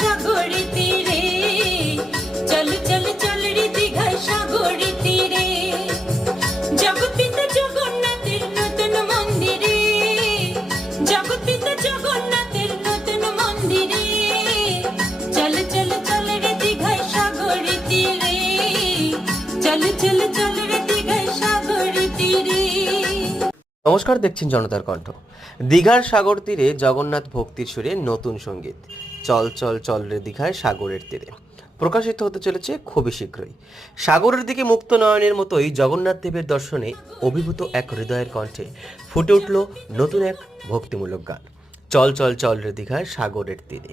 সাগরে তীরে, চল চল চল রে দীঘায় সাগরে তীরে, জগৎপিতা জগন্নাথের নতুন মন্দিরে, জগৎপিতা জগন্নাথের নতুন মন্দিরে, চল চল চল রে দীঘায় সাগরে তীরে, চল চল চল রে দীঘায় সাগরে তীরে। নমস্কার, দেখছেন জনতার কণ্ঠ। দীঘার সাগর তীরে জগন্নাথ ভক্তির সুরে নতুন সঙ্গীত চল চল চল রে দীঘায় সাগরের তীরে প্রকাশিত হতে চলেছে খুবই শীঘ্রই। সাগরের দিকে মুক্ত নয়নের মতোই জগন্নাথ দেবের দর্শনে অভিভূত এক হৃদয়ের কণ্ঠে ফুটে উঠল নতুন এক ভক্তিমূলক গান, চল চল চল রে দীঘায় সাগরের তীরে।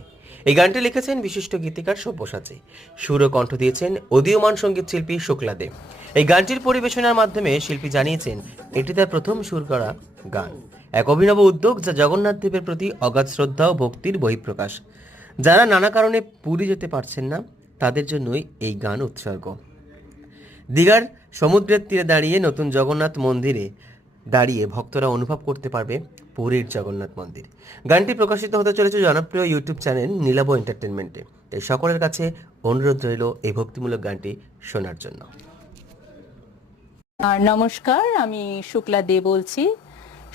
এই গানটি লিখেছেন বিশিষ্ট গীতিকার সব্যসাচী, সুর ও কণ্ঠ দিয়েছেন উদীয়মান সঙ্গীত শিল্পী শুক্লা দেব। এই গানটির পরিবেশনার মাধ্যমে শিল্পী জানিয়েছেন এটি তার প্রথম সুর করা গান, এক অভিনব উদ্যোগ যা জগন্নাথ দেবের প্রতি অগাধ শ্রদ্ধা ও ভক্তির বহিঃপ্রকাশ। যারা নানা কারণে পুরী যেতে পারছেন না তাদের জন্যই এই গান উৎসর্গ। দীঘার সমুদ্রের তীরে দাঁড়িয়ে নতুন জগন্নাথ মন্দিরে দাঁড়িয়ে ভক্তরা অনুভব করতে পারবে পুরীর জগন্নাথ মন্দির। গানটি প্রকাশিত হতে চলেছে জনপ্রিয় ইউটিউব চ্যানেল নীলাভ এন্টারটেনমেন্টে। তাই সকলের কাছে অনুরোধ রইল এই ভক্তিমূলক গানটি শোনার জন্য। নমস্কার, আমি শুক্লা দে বলছি।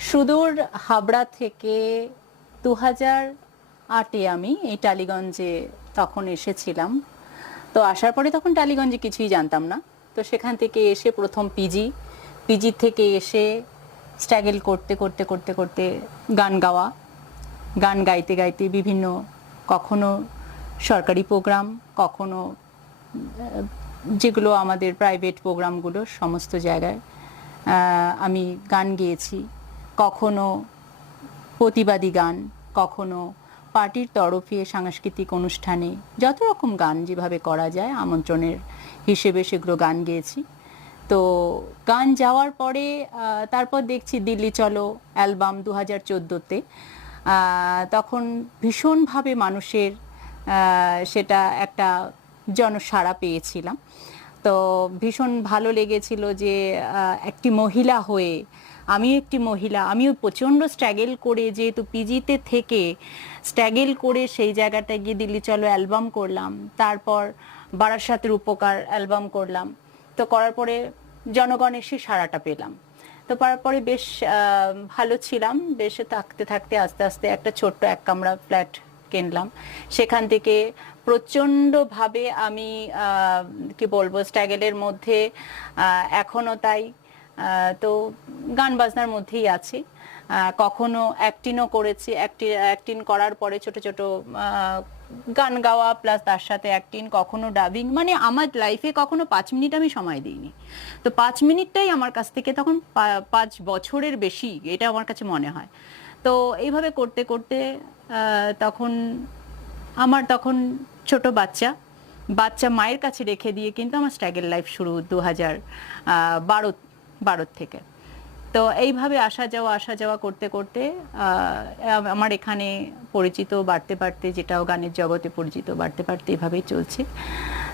সুদূর হাবড়া থেকে 2008-এ আমি এই টালিগঞ্জে তখন এসেছিলাম। তো আসার পরে তখন টালিগঞ্জে কিছুই জানতাম না। তো সেখান থেকে এসে প্রথম পিজি থেকে এসে স্ট্রাগল করতে করতে করতে করতে গান গাইতে গাইতে বিভিন্ন, কখনো সরকারি প্রোগ্রাম, কখনো যেগুলো আমাদের প্রাইভেট প্রোগ্রামগুলো, সমস্ত জায়গায় আমি গান গেয়েছি। কখনো প্রতিবাদী গান, কখনো পার্টির তরফে সাংস্কৃতিক অনুষ্ঠানে যত রকম গান যেভাবে করা যায় আমন্ত্রণের হিসেবে সেগুলো গান গেয়েছি। তো গান যাওয়ার পরে তারপর দেখছি দিল্লি চলো অ্যালবাম 2014-তে, তখন ভীষণভাবে মানুষের সেটা একটা জনসাড়া পেয়েছিলাম। তো ভীষণ ভালো লেগেছিল যে একটি মহিলা হয়ে, আমিও প্রচণ্ড স্ট্রাগল করে, যেহেতু পিজিতে থেকে স্ট্রাগল করে সেই জায়গাটায় গিয়ে দিল্লি চলো অ্যালবাম করলাম, তারপর বারাসাতের উপকার অ্যালবাম করলাম। তো করার পরে জনগণের সেই সাড়াটা পেলাম। তো পাওয়ার পরে বেশ ভালো ছিলাম। বেশ থাকতে থাকতে আস্তে আস্তে একটা ছোট্ট এক কামরা ফ্ল্যাট কিনলাম। সেখান থেকে প্রচণ্ডভাবে আমি কি বলবো, স্ট্রাগলের মধ্যে এখনো তাই। তো গান বাজনার মধ্যেই আছি। কখনো অ্যাক্টিংও করেছি। অ্যাক্টিং করার পরে ছোট ছোট গান গাওয়া প্লাস তার সাথে অ্যাক্টিং, কখনো ডাবিং। মানে আমার লাইফে কখনো 5 মিনিট আমি সময় দিইনি। তো 5 মিনিটটাই আমার কাছ থেকে তখন 5 বছরের বেশি, এটা আমার কাছে মনে হয়। তো এইভাবে করতে করতে তখন ছোট বাচ্চা মায়ের কাছে রেখে দিয়ে কিন্তু আমার স্ট্রাগল লাইফ শুরু 2012 থেকে। তো এইভাবে আসা যাওয়া করতে করতে আমার এখানে পরিচিত বাড়তে বাড়তে, যেটাও গানের জগতে পরিচিত বাড়তে বাড়তে এভাবেই চলছে।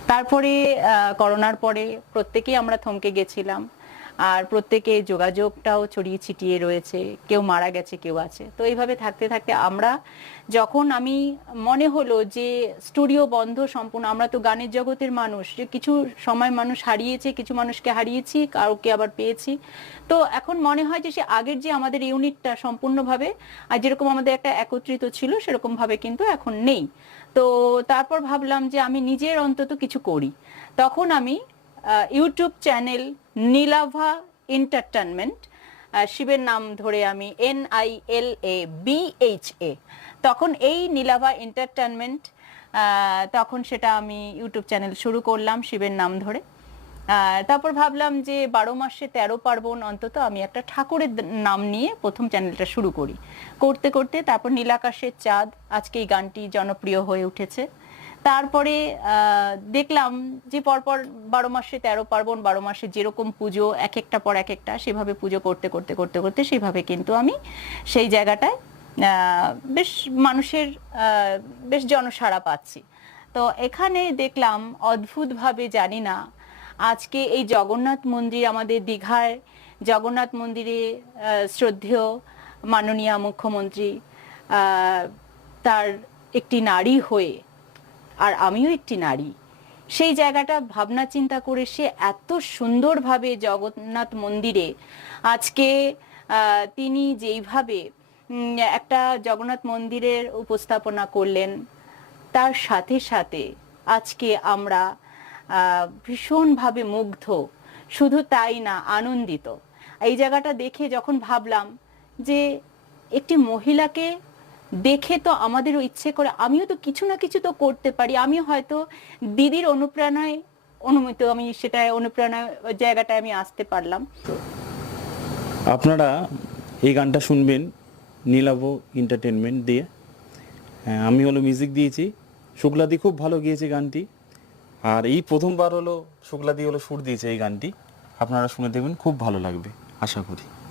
তারপরে করোনার পরে প্রত্যেকেই আমরা থমকে গেছিলাম, আর প্রত্যেকে যোগাযোগটাও ছড়িয়ে ছিটিয়ে রয়েছে, কেউ মারা গেছে, কেউ আছে। তো এইভাবে থাকতে থাকতে যখন আমি মনে হলো যে স্টুডিও বন্ধ সম্পূর্ণ, আমরা তো গানের জগতের মানুষ, যে কিছু সময় মানুষ হারিয়েছে, কিছু মানুষকে হারিয়েছি, কাউকে আবার পেয়েছি। তো এখন মনে হয় যে সে আগের যে আমাদের ইউনিটটা সম্পূর্ণভাবে, আর যেরকম আমাদের একটা একত্রিত ছিল সেরকম ভাবে কিন্তু এখন নেই। তো তারপর ভাবলাম যে আমি নিজের অন্তত কিছু করি। তখন আমি ইউটিউব চ্যানেল নীলাভা এন্টারটেনমেন্ট, শিবের নাম ধরে আমি NILABHA, তখন এই নীলাভা এন্টারটেনমেন্ট, তখন সেটা আমি ইউটিউব চ্যানেল শুরু করলাম শিবের নাম ধরে। তারপর ভাবলাম যে 12 মাসে 13 পার্বণ, অন্তত আমি একটা ঠাকুরের নাম নিয়ে প্রথম চ্যানেলটা শুরু করি। করতে করতে তারপর নীলাকাশের চাঁদ, আজকে এই গানটি জনপ্রিয় হয়ে উঠেছে। তারপরে দেখলাম যে পরপর 12 মাসে 13 পার্বণ, 12 মাসে যেরকম পুজো, এক একটা পর এক একটা, সেভাবে পুজো করতে করতে করতে করতে সেভাবে কিন্তু আমি সেই জায়গাটায় বেশ মানুষের বেশ জনসাড়া পাচ্ছি। তো এখানে দেখলাম অদ্ভুতভাবে, জানি না, আজকে এই জগন্নাথ মন্দির, আমাদের দীঘায় জগন্নাথ মন্দিরে শ্রদ্ধেয় মাননীয় মুখ্যমন্ত্রী তার একটি নারী হয়ে আর আমিও একটি নারী, সেই জায়গাটা ভাবনা চিন্তা করে সে এত সুন্দরভাবে জগন্নাথ মন্দিরে আজকে তিনি যেইভাবে একটা জগন্নাথ মন্দিরের উপস্থাপনা করলেন, তার সাথে সাথে আজকে আমরা ভীষণভাবে মুগ্ধ, শুধু তাই না আনন্দিত। এই জায়গাটা দেখে যখন ভাবলাম যে একটি মহিলাকে দেখে তো আমাদেরও ইচ্ছে করে আমিও তো কিছু না কিছু তো করতে পারি, আমিও হয়তো দিদির অনুপ্রেরণায় আমি সেটা অনুপ্রেরণা জায়গাটায় আমি আসতে পারলাম। আপনারা এই গানটা শুনবেন নীলাভ এন্টারটেনমেন্ট দিয়ে। আমি হলো মিউজিক দিয়েছি, শুক্লাদি খুব ভালো গিয়েছে গানটি। আর এই প্রথমবার হলো শুক্লাদি হলো সুর দিয়েছে এই গানটি। আপনারা শুনে দেখবেন, খুব ভালো লাগবে আশা করি।